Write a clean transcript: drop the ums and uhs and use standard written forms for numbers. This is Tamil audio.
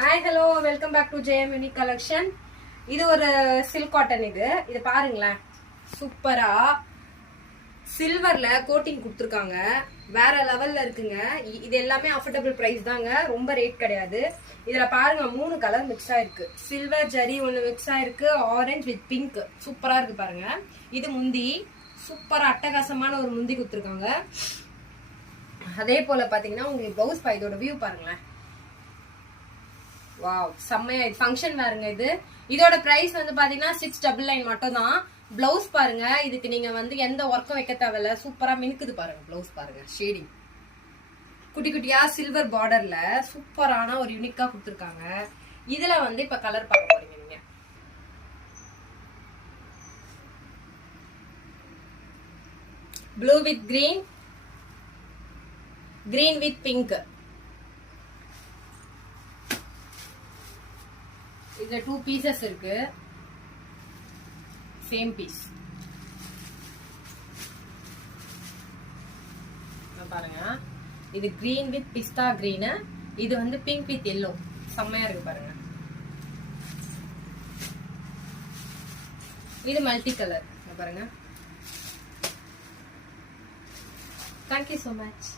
Hi hello welcome back to Jayam unique collection. இது ஒரு சில்க் காட்டன். இது பாருங்களேன், சூப்பரா சில்வர்ல கோட்டிங் கொடுத்துருக்காங்க. வேற லெவல்ல இருக்குங்க. இது எல்லாமே அஃபோர்டபுள் பிரைஸ் தாங்க, ரொம்ப ரேட் கிடையாது. இதுல பாருங்க 3 கலர் மிக்ஸ் ஆயிருக்கு. சில்வர் ஜரி ஒன்று மிக்ஸ் ஆயிருக்கு, ஆரஞ்சு வித் பிங்க். சூப்பரா இருக்கு பாருங்க. இது முந்தி சூப்பரா அட்டகாசமான ஒரு முந்தி கொடுத்துருக்காங்க. அதே போல பாத்தீங்கன்னா உங்களுக்கு பிளவுஸ் இதோட வியூ பாருங்களேன். வாவ், செம்மையா ஃபங்க்ஷன் வேறுங்க. இதோட பிரைஸ் வந்து பாத்தீங்கன்னா 699 மட்டும் தான். பிளவுஸ் பாருங்க, இதுக்கு நீங்க வந்து எந்த ஒர்க்கும் வைக்க தேவையில்ல. சூப்பரா மினுக்குது பாருங்க. பிளவுஸ் பாருங்க, ஷேடிங் குட்டி குட்டியா சில்வர் பார்டர்ல சூப்பரான ஒரு யூனிக்கா கொடுத்துருக்காங்க. இதுல வந்து இப்ப கலர் பார்க்க போறீங்க நீங்க. Blue with green, green with pink. இதுல 2 பீசஸ் இருக்கு, சேம் பீஸ் பாருங்க. இது கிரீன் வித் பிஸ்தா கிரீன், இது வந்து பிங்க் வித் எல்லோ. செம்மையா இருக்கு பாருங்க. இது மல்டி கலர் பாருங்க. Thank you so much.